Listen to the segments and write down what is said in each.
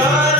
God.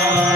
Allah.